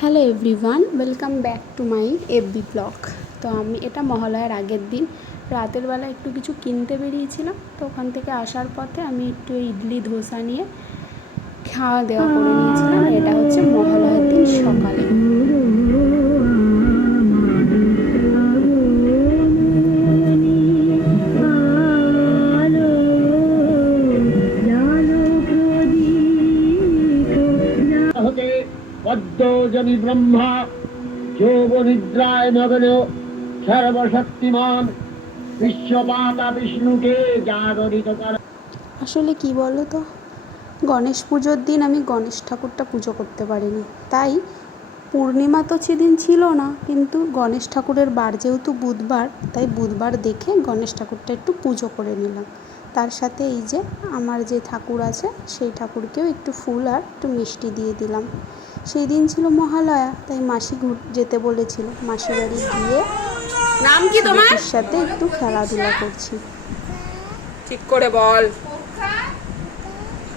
Hello everyone, welcome back to my FB blog. তো আমি এটা মহালয়ার আগের দিন রাতের বেলা একটু কিছু কিনতে বেরিয়েছিলাম। তো ওখান থেকে আসার পথে আমি একটু ইডলি ধোসা নিয়ে খাওয়া দাওয়া করে নিয়েছিলাম। এটা হচ্ছে মহালয়ার দিন সকালে। পদ্মজনি ব্রহ্মা যোগনিদ্রায় মগ্ন সর্বশক্তিমান বিশ্বমাতা বিষ্ণুকে জাগরিত করা। আসলে কি বলো তো, গণেশ পুজোর দিন আমি গণেশ ঠাকুরটা পুজো করতে পারিনি। তাই পূর্ণিমা তো সেদিন ছিল না, কিন্তু গণেশ ঠাকুরের বার যেহেতু বুধবার, তাই বুধবার দেখে গণেশ ঠাকুরটা একটু পুজো করে নিলাম। তার সাথে এই যে আমার যে ঠাকুর আছে সেই ঠাকুরকেও একটু ফুল আর একটু মিষ্টি দিয়ে দিলাম। সেই দিন ছিল মহালয়া, তাই মাসি যেতে বলেছিল। মাসি বাড়ি গিয়ে নাম কি তোমার? মাসির সাথে একটু খেলাধুলা করছি। ঠিক করে বল।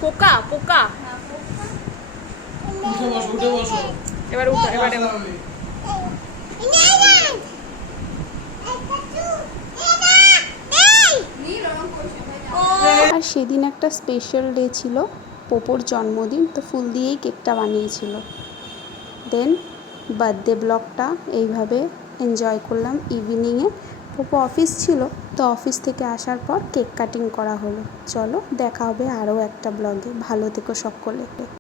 পোকা পোকা। এবার উঠো, এবারে আর সেদিন একটা স্পেশাল ডে ছিল, পোপোর জন্মদিন, তো ফুল দিয়েই কেকটা বানিয়েছিল। দেন বার্থডে ব্লগটা এইভাবে এনজয় করলাম ইভিনিংয়ে। পোপো অফিস ছিল, তো অফিস থেকে আসার পর কেক কাটিং করা হলো। চলো দেখা হবে আরও একটা ব্লগে। ভালো থেকো সকলে।